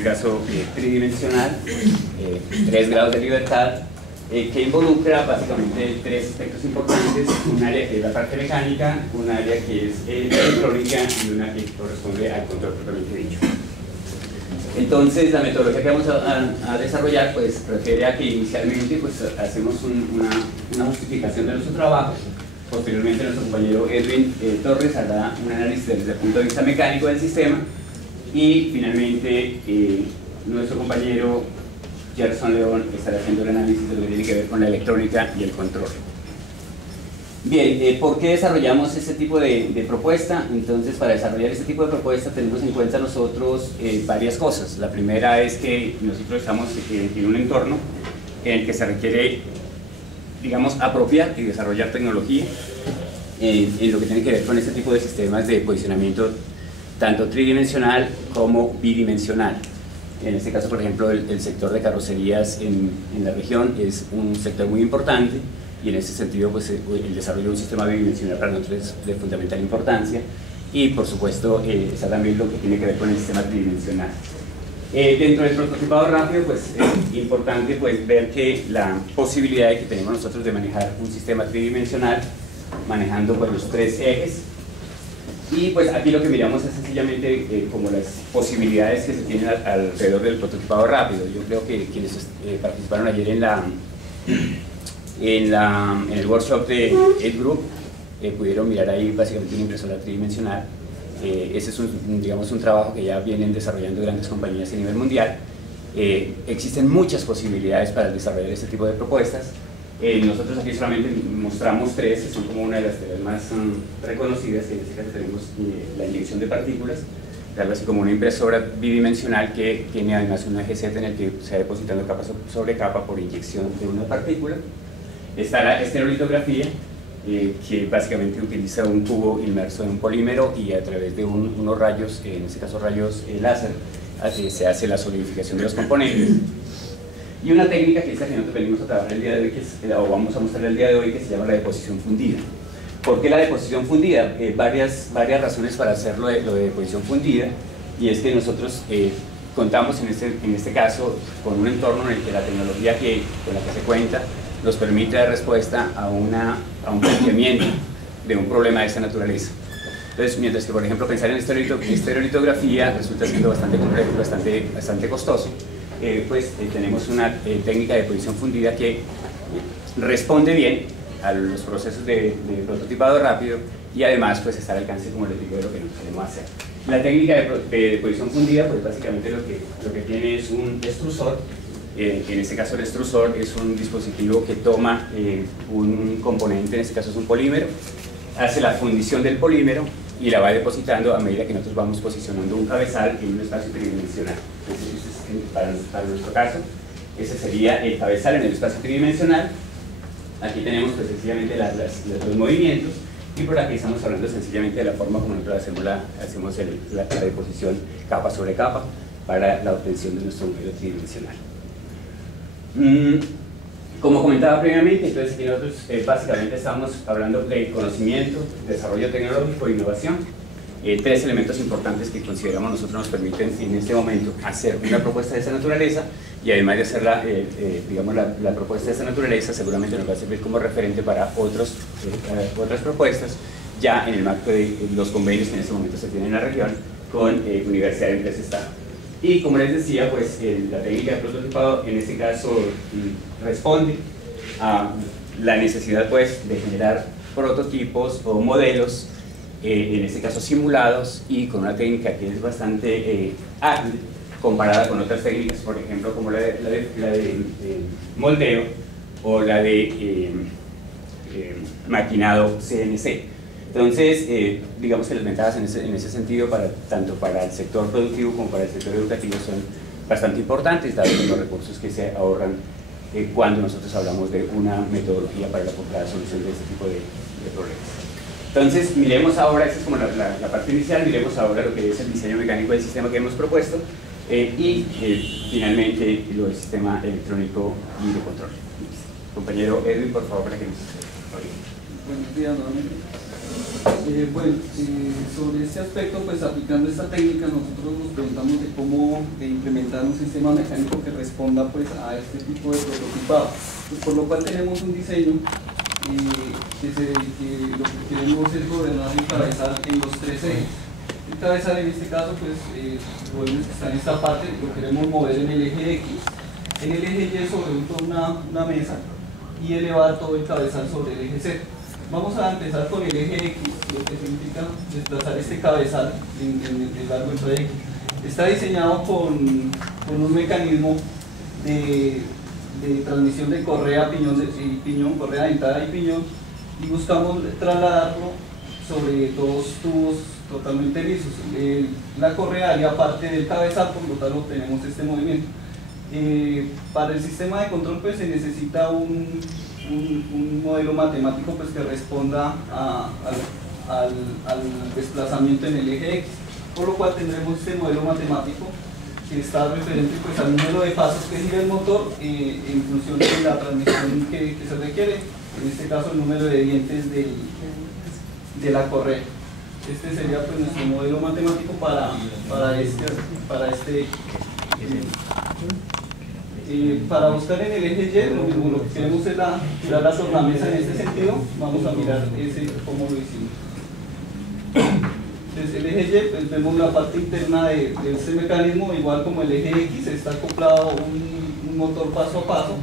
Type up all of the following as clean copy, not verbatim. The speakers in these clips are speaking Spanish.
este caso tridimensional, 3 grados de libertad, que involucra básicamente 3 aspectos importantes: un área que es la parte mecánica, un área que es electrónica y una que corresponde al control propiamente dicho. Entonces, la metodología que vamos a desarrollar pues refiere a que inicialmente pues hacemos una justificación de nuestro trabajo. Posteriormente nuestro compañero Edwin Torres hará un análisis desde el punto de vista mecánico del sistema, y finalmente nuestro compañero Gerson León estará haciendo el análisis de lo que tiene que ver con la electrónica y el control. Bien, ¿por qué desarrollamos este tipo de propuesta? Entonces, para desarrollar este tipo de propuesta tenemos en cuenta nosotros varias cosas. La primera es que nosotros estamos en un entorno en el que se requiere, digamos, apropiar y desarrollar tecnología en lo que tiene que ver con este tipo de sistemas de posicionamiento tanto tridimensional como bidimensional. En este caso, por ejemplo, el sector de carrocerías en la región es un sector muy importante, y en ese sentido pues, el desarrollo de un sistema bidimensional para nosotros es de fundamental importancia, y por supuesto está también lo que tiene que ver con el sistema tridimensional. Dentro del prototipado rápido pues, es importante pues, ver que la posibilidad que tenemos nosotros de manejar un sistema tridimensional manejando pues, los 3 ejes. Y pues aquí lo que miramos es sencillamente como las posibilidades que se tienen alrededor del prototipado rápido. Yo creo que quienes participaron ayer en el workshop de Ed Group pudieron mirar ahí básicamente una impresora tridimensional. Ese es digamos, un trabajo que ya vienen desarrollando grandes compañías a nivel mundial. Existen muchas posibilidades para desarrollar este tipo de propuestas. Nosotros aquí solamente mostramos 3, que son como una de las más reconocidas, que en este caso tenemos la inyección de partículas, algo así como una impresora bidimensional que tiene además un eje Z en el que se va depositando capa sobre capa por inyección de una partícula. Está la estereolitografía, que básicamente utiliza un tubo inmerso en un polímero y a través de unos rayos, en este caso rayos láser, se hace la solidificación de los componentes. Y una técnica que es la que nosotros venimos a trabajar el día de hoy, o vamos a mostrar el día de hoy, que se llama la deposición fundida. ¿Por qué la deposición fundida? Varias razones para hacer lo de deposición fundida, y es que nosotros contamos en este caso con un entorno en el que la tecnología con la que se cuenta nos permite dar respuesta a un planteamiento de un problema de esta naturaleza. Entonces, mientras que por ejemplo pensar en estereolitografía resulta siendo bastante complejo, bastante costoso, pues tenemos una técnica de deposición fundida que responde bien a los procesos de prototipado rápido, y además pues está al alcance, como les digo, de lo que nos queremos hacer. La técnica de deposición fundida pues básicamente lo que tiene es un extrusor. En este caso el extrusor es un dispositivo que toma un componente, en este caso es un polímero, hace la fundición del polímero y la va depositando a medida que nosotros vamos posicionando un cabezal en un espacio tridimensional. Entonces, para nuestro caso, ese sería el cabezal en el espacio tridimensional. Aquí tenemos pues, sencillamente los movimientos, y por aquí estamos hablando sencillamente de la forma como nosotros hacemos la deposición capa sobre capa para la obtención de nuestro modelo tridimensional. Como comentaba previamente, entonces aquí nosotros básicamente estamos hablando de conocimiento, desarrollo tecnológico e innovación. 3 elementos importantes que consideramos nosotros nos permiten en este momento hacer una propuesta de esa naturaleza, y además de hacer digamos, la propuesta de esa naturaleza seguramente nos va a servir como referente para otras propuestas ya en el marco de los convenios que en este momento se tienen en la región con Universidad de Empresa Estado. Y como les decía, pues la técnica de prototipado en este caso responde a la necesidad pues, de generar prototipos o modelos, en este caso simulados, y con una técnica que es bastante ágil comparada con otras técnicas, por ejemplo como la de moldeo o la de maquinado CNC. Entonces, digamos que las ventajas en ese sentido, tanto para el sector productivo como para el sector educativo, son bastante importantes, dados los recursos que se ahorran cuando nosotros hablamos de una metodología para la solución de este tipo de problemas. Entonces, miremos ahora, esta es como la parte inicial, miremos ahora lo que es el diseño mecánico del sistema que hemos propuesto, y finalmente lo del sistema electrónico y de control. Compañero Edwin, por favor, para que nos oriente. Buenos días nuevamente. Bueno, sobre este aspecto, pues aplicando esta técnica, nosotros nos preguntamos de cómo implementar un sistema mecánico que responda pues a este tipo de prototipado. Pues, por lo cual tenemos un diseño que lo que queremos es gobernar el cabezal en los tres ejes. El cabezal en este caso, pues, podemos que está en esta parte, lo queremos mover en el eje X, en el eje Y sobre una mesa y elevar todo el cabezal sobre el eje Z. Vamos a empezar con el eje X, lo que significa desplazar este cabezal en el largo del trayecto. Está diseñado con un mecanismo de transmisión de correa, piñón, correa dentada y piñón, y buscamos trasladarlo sobre dos tubos totalmente lisos. La correa haría parte del cabezal, por lo tanto obtenemos este movimiento. Para el sistema de control pues se necesita un modelo matemático pues que responda al desplazamiento en el eje X, por lo cual tendremos este modelo matemático que está referente pues al número de pasos que gira el motor en función de la transmisión que se requiere, en este caso el número de dientes de la correa. Este sería pues nuestro modelo matemático para este para buscar en el eje Y, lo mismo, lo que queremos es tirar la tornamesa en este sentido. Vamos a mirar cómo lo hicimos. Entonces el eje Y, pues vemos la parte interna de este mecanismo, igual como el eje X, está acoplado un motor paso a paso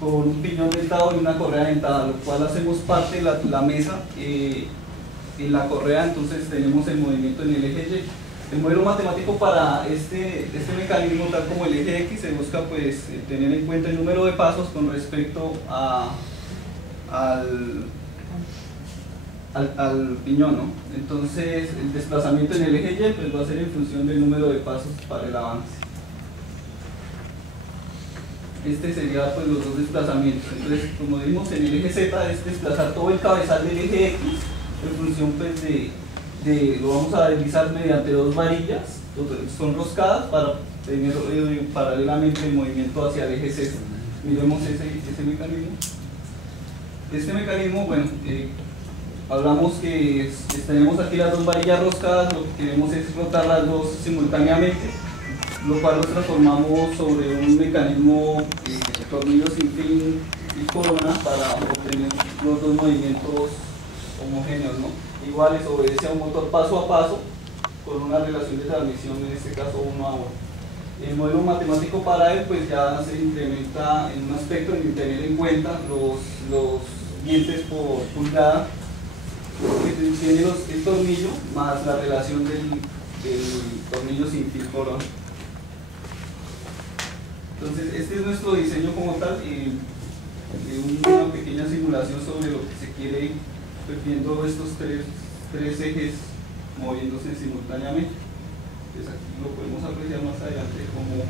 con un piñón dentado y una correa dentada, lo cual hacemos parte de la mesa en la correa, entonces tenemos el movimiento en el eje Y. El modelo matemático para este mecanismo, tal como el eje X, se busca pues tener en cuenta el número de pasos con respecto al piñón, ¿no? Entonces el desplazamiento en el eje Y pues va a ser en función del número de pasos para el avance. Este sería pues los dos desplazamientos. Entonces, como vimos en el eje Z, es desplazar todo el cabezal del eje X en función pues lo vamos a deslizar mediante dos varillas, son roscadas para tener paralelamente el movimiento hacia el eje Z. Miremos ese mecanismo. Este mecanismo, bueno, hablamos que tenemos aquí las dos varillas roscadas, lo que queremos es rotar las dos simultáneamente, lo cual lo transformamos sobre un mecanismo de tornillos sin fin y corona para obtener los dos movimientos homogéneos, ¿no? Iguales, obedece a un motor paso a paso con una relación de transmisión, en este caso 1 a 1. El modelo matemático para él pues ya se implementa en un aspecto en tener en cuenta los dientes por pulgada que tiene el tornillo más la relación del tornillo sin fil corona. Entonces este es nuestro diseño como tal, una pequeña simulación sobre lo que se quiere pues, viendo estos tres ejes moviéndose simultáneamente. Entonces aquí lo podemos apreciar más adelante cómo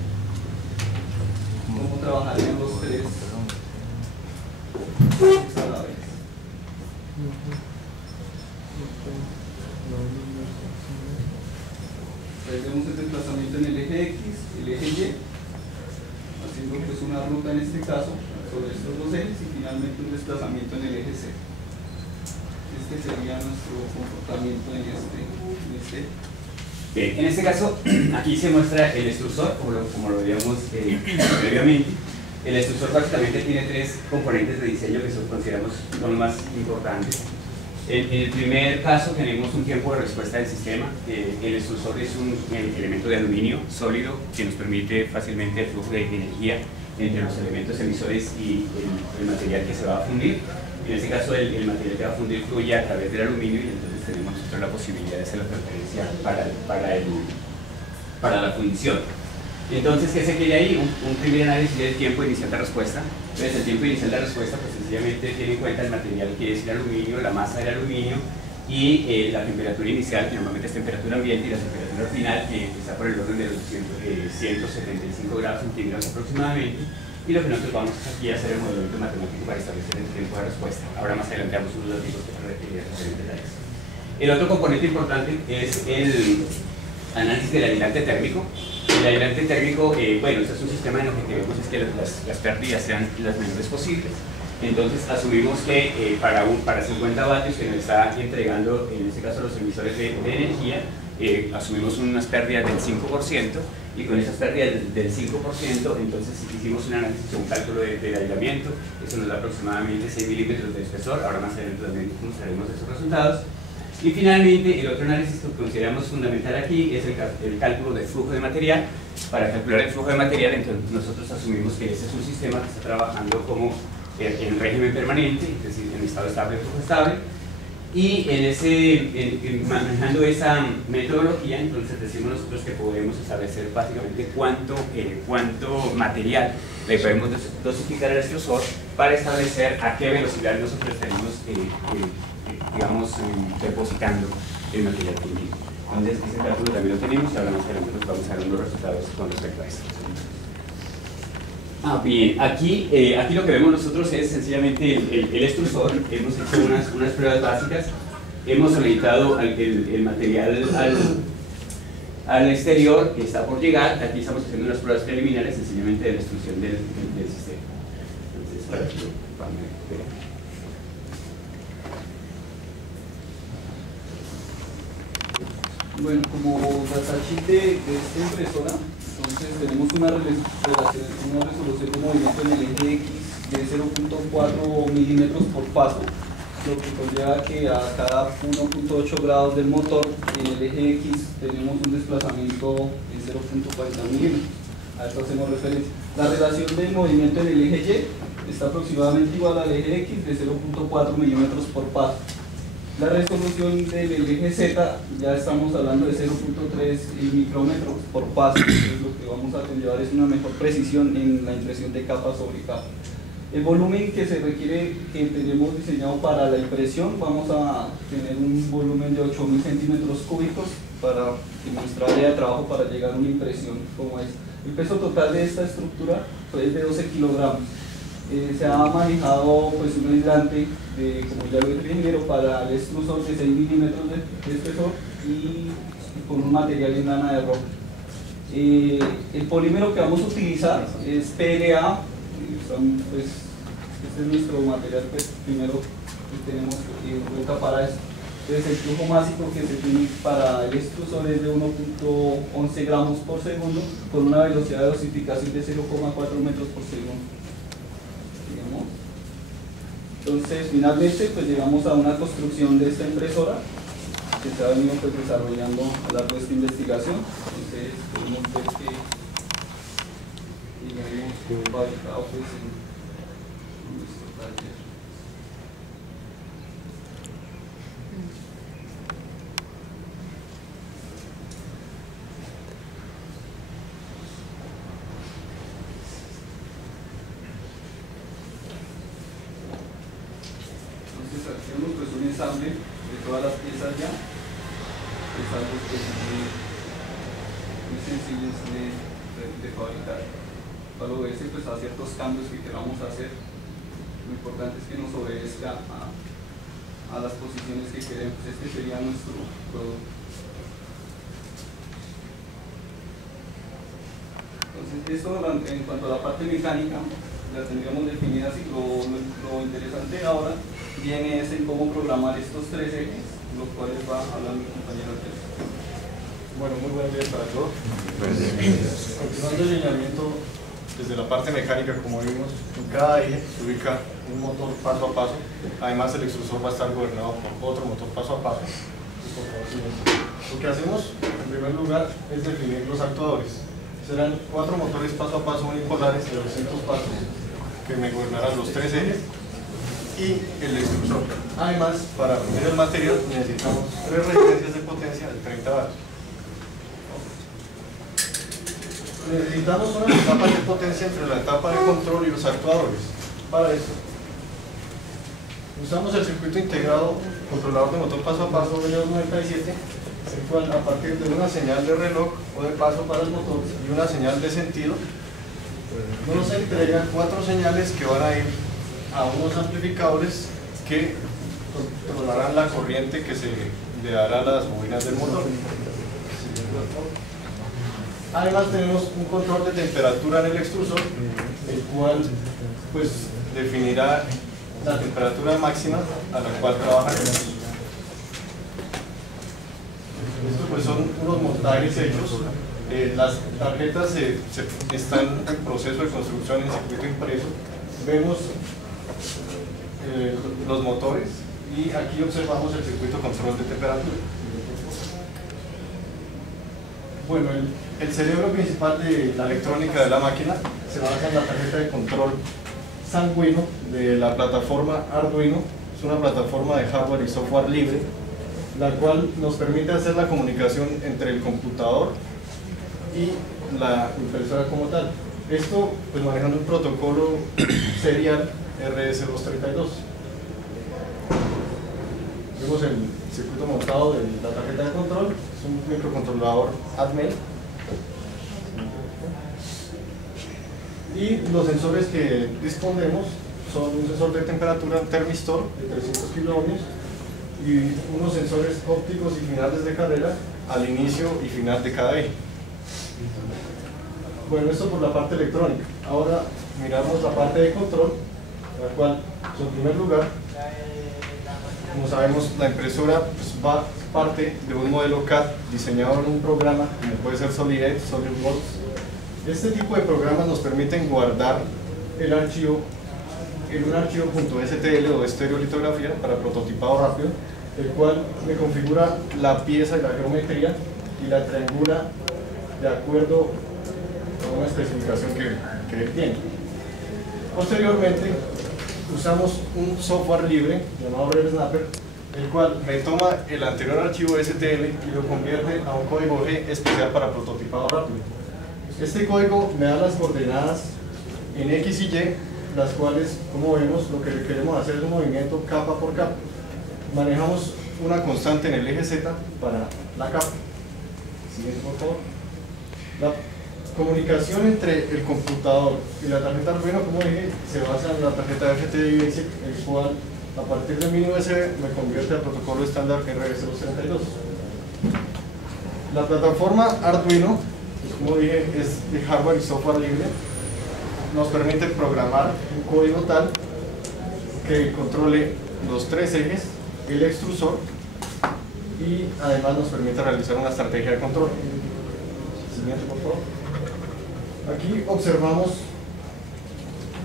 trabajarían los tres a la vez. Ahí vemos el desplazamiento en el eje X, el eje Y, haciendo pues una ruta en este caso sobre estos dos ejes y finalmente un desplazamiento en el eje Z. Este sería nuestro comportamiento en este. Bien, en este caso, aquí se muestra el extrusor, como lo veíamos previamente. El extrusor básicamente tiene tres componentes de diseño que consideramos son los más importantes. En el primer caso tenemos un tiempo de respuesta del sistema. El extrusor es un elemento de aluminio sólido que nos permite fácilmente el flujo de energía entre los elementos emisores y el material que se va a fundir. En este caso el material que va a fundir fluye a través del aluminio y entonces tenemos nosotros la posibilidad de hacer la transferencia para la fundición. Entonces, ¿qué se quiere ahí? Un primer análisis del tiempo inicial de respuesta. Entonces, el tiempo inicial de respuesta pues sencillamente tiene en cuenta el material que es el aluminio, la masa del aluminio y la temperatura inicial, que normalmente es temperatura ambiente, y la temperatura final, que está por el orden de los 175 grados centígrados aproximadamente. Y lo que nosotros vamos aquí a hacer el modelamiento matemático para establecer el tiempo de respuesta. Ahora más adelante damos unos datos referentes a eso. El otro componente importante es el análisis del aislante térmico. El aislante térmico, bueno, este es un sistema en el que queremos es que las pérdidas sean las menores posibles. Entonces asumimos que para 50 vatios que nos está entregando, en este caso, los emisores de energía, asumimos unas pérdidas del 5%, y con esas pérdidas del 5%, entonces hicimos un análisis, un cálculo del aislamiento. Eso nos da aproximadamente 6 milímetros de espesor. Ahora más adelante también mostraremos esos resultados. Y finalmente, el otro análisis que consideramos fundamental aquí es el cálculo del flujo de material. Para calcular el flujo de material, entonces nosotros asumimos que este es un sistema que está trabajando como en régimen permanente, es decir, en estado estable, flujo estable, y manejando esa metodología, entonces decimos nosotros que podemos establecer básicamente cuánto material le podemos dosificar al extrusor para establecer a qué velocidad nosotros tenemos digamos, depositando el material químico. Entonces, ese cálculo también lo tenemos y ahora más adelante nos vamos a ver unos resultados con respecto a eso. Bien, aquí lo que vemos nosotros es sencillamente el extrusor. Hemos hecho unas pruebas básicas, hemos solicitado el material al exterior que está por llegar. Aquí estamos haciendo unas pruebas preliminares sencillamente de la extrusión del sistema. Entonces, para que lo van a ver. Bueno, como datasheet de esta impresora, entonces tenemos una resolución de movimiento en el eje X de 0.4 milímetros por paso, lo que conlleva que a cada 1.8 grados del motor en el eje X tenemos un desplazamiento de 0.40 milímetros. A esto hacemos referencia. La relación del movimiento en el eje Y está aproximadamente igual al eje X de 0.4 milímetros por paso. La resolución del eje Z ya estamos hablando de 0.3 micrómetros por paso. Entonces lo que vamos a llevar es una mejor precisión en la impresión de capa sobre capa. El volumen que se requiere, que tenemos diseñado para la impresión, vamos a tener un volumen de 8.000 centímetros cúbicos para nuestra área de trabajo para llegar a una impresión como esta. El peso total de esta estructura es de 12 kilogramos. Se ha manejado pues, un aislante, como ya lo dije primero, para el extrusor de 6 milímetros de espesor y con un material en lana de roca. El polímero que vamos a utilizar es PLA, pues, este es nuestro material pues, primero que tenemos en cuenta para esto. Entonces el flujo máximo que se tiene para el extrusor es de 1.11 gramos por segundo con una velocidad de dosificación de 0,4 metros por segundo. Entonces, finalmente, pues llegamos a una construcción de esta impresora que se ha venido pues, desarrollando a lo largo de esta investigación. Entonces, podemos ver que digamos fabricado pues, en nuestro taller. Hacemos pues un ensamble de todas las piezas ya. Es algo que es muy sencillo de fabricar. Para obedecer pues, a ciertos cambios que queramos hacer. Lo importante es que nos obedezca a las posiciones que queremos. Este sería nuestro producto. Entonces, esto en cuanto a la parte mecánica, la tendríamos definida así. Lo interesante ahora viene es en cómo programar estos tres ejes, los cuales va a hablar mi compañero Arturo. Bueno, muy buen día para todos. Continuando el lineamiento desde la parte mecánica, como vimos, en cada eje se ubica un motor paso a paso. Además, el extrusor va a estar gobernado por otro motor paso a paso. Lo que hacemos, en primer lugar, es definir los actuadores. Serán 4 motores paso a paso unipolares de 200 pasos que me gobernarán los 3 ejes y el extrusor. Además, para unir el material necesitamos 3 referencias de potencia de 30 vatios. Necesitamos unas etapas de potencia entre la etapa de control y los actuadores. Para eso, usamos el circuito integrado controlador de motor paso a paso BL297, el cual, a partir de una señal de reloj o de paso para el motor y una señal de sentido, nos entrega 4 señales que van a ir a unos amplificadores que controlarán la corriente que se le dará a las bobinas del motor. Además tenemos un control de temperatura en el extrusor, el cual pues definirá la temperatura máxima a la cual trabajaremos. Estos pues son unos montajes hechos. Las tarjetas están en proceso de construcción en circuito impreso. Vemos los motores y aquí observamos el circuito control de temperatura. Bueno, el cerebro principal de la electrónica de la máquina se basa en la tarjeta de control Sanguino de la plataforma Arduino. Es una plataforma de hardware y software libre, la cual nos permite hacer la comunicación entre el computador y la impresora como tal. Esto pues manejando un protocolo serial RS232. Vemos el circuito montado de la tarjeta de control, es un microcontrolador Atmel. Y los sensores que disponemos son un sensor de temperatura, un termistor de 300 kiloohmios y unos sensores ópticos y finales de carrera al inicio y final de cada eje. Bueno, esto por la parte electrónica. Ahora miramos la parte de control, la cual, en primer lugar, como sabemos, la impresora pues, va parte de un modelo CAD diseñado en un programa como puede ser SolidEdge, SolidWorks. Este tipo de programas nos permiten guardar el archivo en un archivo .stl o estereolitografía para prototipado rápido, el cual me configura la pieza y la geometría y la triangula de acuerdo a una especificación que él tiene. Posteriormente usamos un software libre llamado RevSnapper, el cual me toma el anterior archivo STL y lo convierte a un código G especial para prototipado rápido. Este código me da las coordenadas en X y Y, las cuales, como vemos, lo que queremos hacer es un movimiento capa por capa. Manejamos una constante en el eje Z para la capa. Siguiente, por favor. La comunicación entre el computador y la tarjeta Arduino, como dije, se basa en la tarjeta FTDI Basic, el cual a partir de mini USB me convierte al protocolo estándar RS232. La plataforma Arduino, pues como dije, es de hardware y software libre. Nos permite programar un código tal que controle los 3 ejes, el extrusor y además nos permite realizar una estrategia de control. Siguiente, por favor. Aquí observamos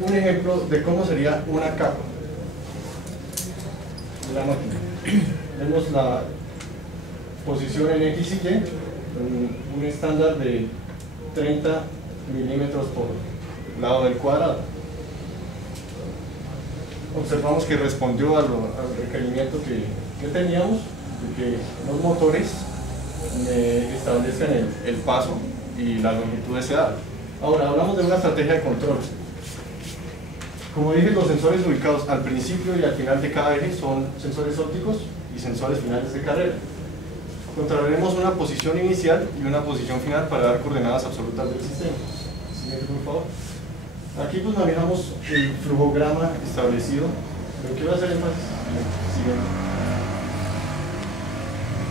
un ejemplo de cómo sería una capa de la máquina. Vemos la posición en X y Y, un estándar de 30 milímetros por lado del cuadrado. Observamos que respondió al requerimiento que teníamos, de que los motores establezcan el paso y la longitud deseada. Ahora hablamos de una estrategia de control. Como dije, los sensores ubicados al principio y al final de cada eje son sensores ópticos y sensores finales de carrera. Controlaremos una posición inicial y una posición final para dar coordenadas absolutas del sistema. Siguiente, por favor. Aquí pues manejamos el flujograma establecido. Lo quiero hacer énfasis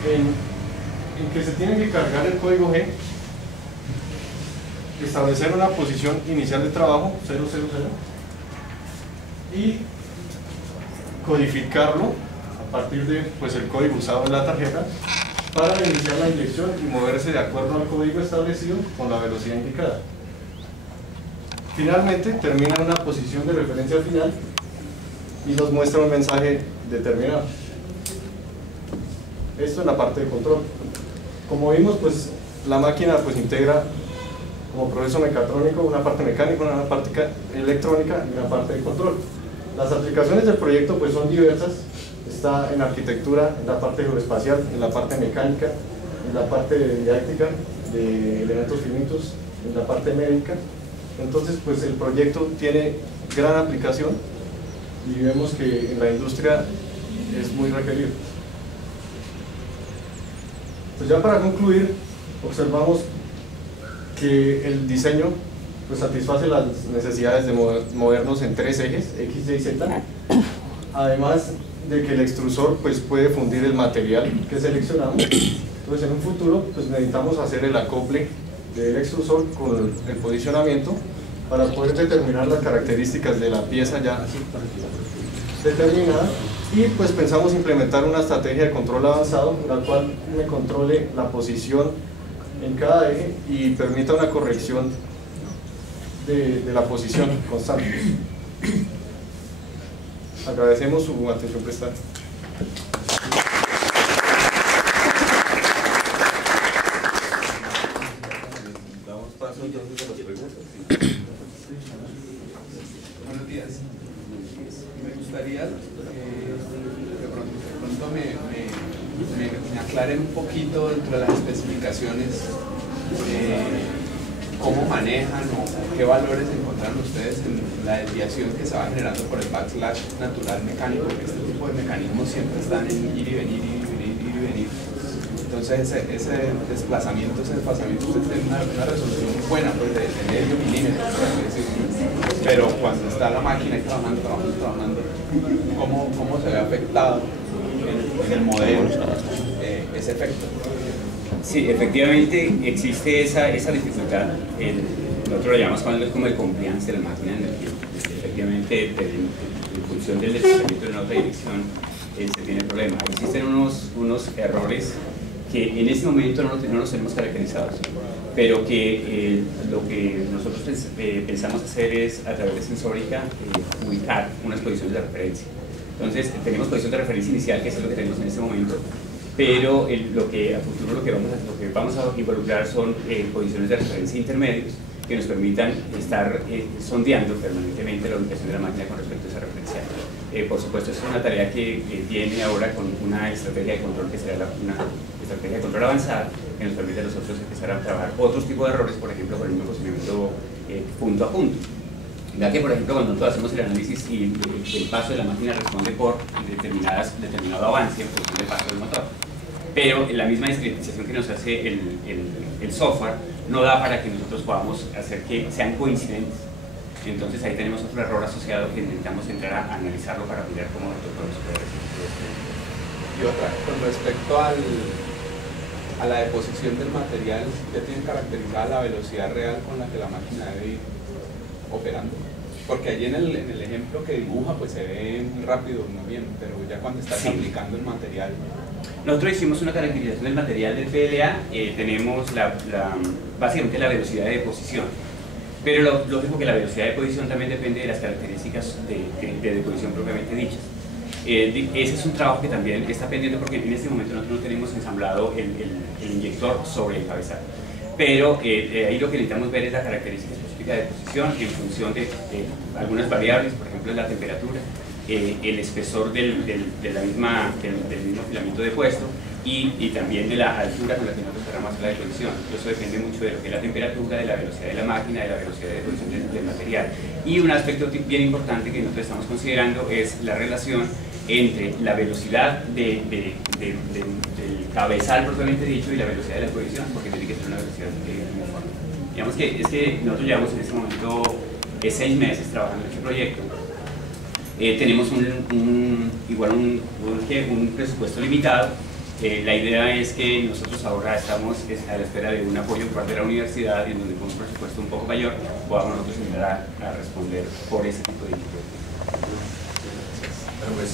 en que se tiene que cargar el código G, establecer una posición inicial de trabajo 000 y codificarlo a partir de pues, el código usado en la tarjeta para iniciar la inyección y moverse de acuerdo al código establecido con la velocidad indicada. Finalmente termina en una posición de referencia final y nos muestra un mensaje determinado. Esto es la parte de control. Como vimos, pues la máquina pues integra como proceso mecatrónico una parte mecánica, una parte electrónica y una parte de control. Las aplicaciones del proyecto pues son diversas. Está en arquitectura, en la parte geoespacial, en la parte mecánica, en la parte de didáctica de elementos finitos, en la parte médica. Entonces pues el proyecto tiene gran aplicación y vemos que en la industria es muy requerido. Pues ya para concluir, observamos que el diseño pues, satisface las necesidades de movernos en 3 ejes, X, Y y Z, además de que el extrusor pues, puede fundir el material que seleccionamos. Entonces en un futuro pues, necesitamos hacer el acople del extrusor con el posicionamiento para poder determinar las características de la pieza ya determinada, y pues pensamos implementar una estrategia de control avanzado, la cual me controle la posición en cada eje y permita una corrección de la posición constante. Agradecemos su atención prestada. Damos paso entonces a las preguntas. Buenos días. Me gustaría que de pronto me aclaren un poquito dentro de las especificaciones cómo manejan o qué valores encontraron ustedes en la desviación que se va generando por el backslash natural mecánico, que este tipo de mecanismos siempre están en ir y venir, ir y venir, ir y venir. Entonces ese desplazamiento, ese desplazamiento tiene una resolución muy buena, pues de medio milímetro, por así decirlo. Pero cuando está la máquina ahí trabajando, ¿cómo se ve afectado en el modelo ese efecto? Sí, efectivamente existe esa dificultad. Nosotros lo llamamos como el compliance de la máquina en el tiempo. Efectivamente, en función del desplazamiento en otra dirección, se tiene el problema. Existen unos errores que en este momento no los tenemos caracterizados, pero que lo que nosotros pensamos hacer es, a través de sensórica, ubicar unas posiciones de referencia. Entonces, tenemos posición de referencia inicial, que es lo que tenemos en este momento, pero lo que a futuro lo que vamos a involucrar son posiciones de referencia intermedios que nos permitan estar sondeando permanentemente la ubicación de la máquina con respecto a esa referencia. Por supuesto, es una tarea que viene ahora con una estrategia de control que será una estrategia de control avanzada, que nos permite a nosotros empezar a trabajar otros tipos de errores, por ejemplo, con el mismo procedimiento punto a punto. Ya que, por ejemplo, cuando nosotros hacemos el análisis y el paso de la máquina responde por determinado avance en función del paso del motor, pero la misma discretización que nos hace el software no da para que nosotros podamos hacer que sean coincidentes. Entonces ahí tenemos otro error asociado que necesitamos entrar a analizarlo para mirar cómo nosotros podemos poder hacer. Y otra, con respecto a la deposición del material, ¿ya tienen caracterizada la velocidad real con la que la máquina debe ir operando? Porque allí en el ejemplo que dibuja pues se ve muy rápido, muy bien, pero ya cuando estás aplicando el material. Nosotros hicimos una caracterización del material del PLA, tenemos básicamente la velocidad de deposición, pero lógico que la velocidad de deposición también depende de las características de deposición propiamente dichas. Ese es un trabajo que también está pendiente porque en este momento nosotros no tenemos ensamblado el inyector sobre el cabezal. Pero ahí lo que necesitamos ver es la característica específica de deposición en función de algunas variables, por ejemplo la temperatura, el espesor del mismo filamento depuesto y también de la altura con la que nosotros queramos hacer la deposición. Eso depende mucho de lo que es la temperatura, de la velocidad de la máquina, de la velocidad de deposición del material. Y un aspecto bien importante que nosotros estamos considerando es la relación entre la velocidad del cabezal propiamente dicho y la velocidad de la deposición, porque tiene que ser una velocidad uniforme. Digamos que es que nosotros llevamos en este momento 6 meses trabajando en este proyecto. Tenemos igual un presupuesto limitado. La idea es que nosotros ahora estamos a la espera de un apoyo por parte de la universidad y en donde con un presupuesto un poco mayor podamos nosotros empezar a responder por ese tipo de iniciativas. Bueno, pues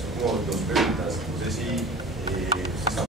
son como 2 preguntas. No sé si